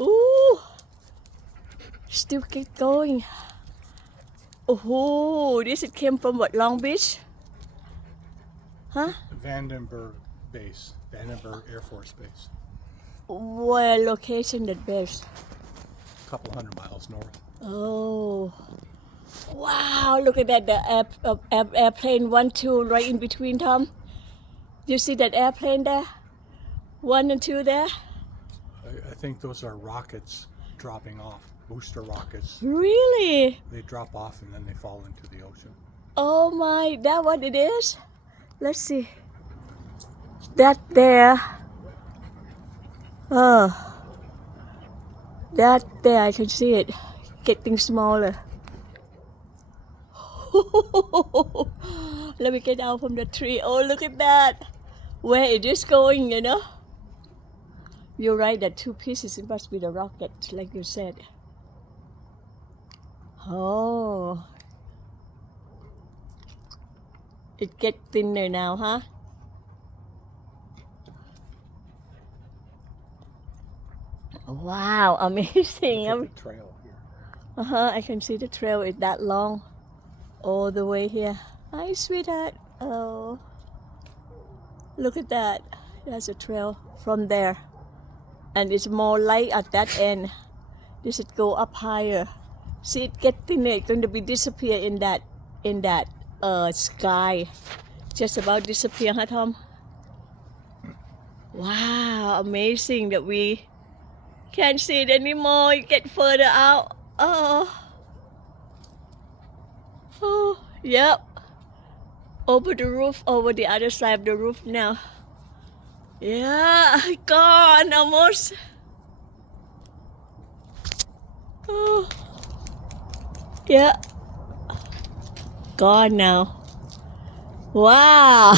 Ooh, still get going. Oh, this it came from what, Long Beach? Huh? Vandenburg base, Vandenburg Air Force Base. Where location that base? A couple 100 miles north. Oh, wow! Look at that, the airplane 1, 2 right in between, Tom. You see that airplane there? 1 and 2 there. I think those are rockets dropping off, booster rockets. Really? They drop off and then they fall into the ocean. Oh my, that what it is? Let's see. That there. Oh, that there, I can see it getting smaller. Let me get out from the tree. Oh, look at that. Where it is going, you know? You're right, that 2 pieces, it must be the rocket, like you said. Oh. It gets thinner now, huh? Wow, amazing. Look at the trail here. I can see the trail is that long. All the way here. Hi, sweetheart. Oh. Look at that. There's a trail from there. And it's more light at that end. This should go up higher. See it get thinner, it's going to be disappear in that sky. Just about disappear, huh, Tom? Wow, amazing that we can't see it anymore. You get further out. Oh, yep. Over the roof, over the other side of the roof now. Yeah, gone almost. Oh, yeah, gone now. Wow.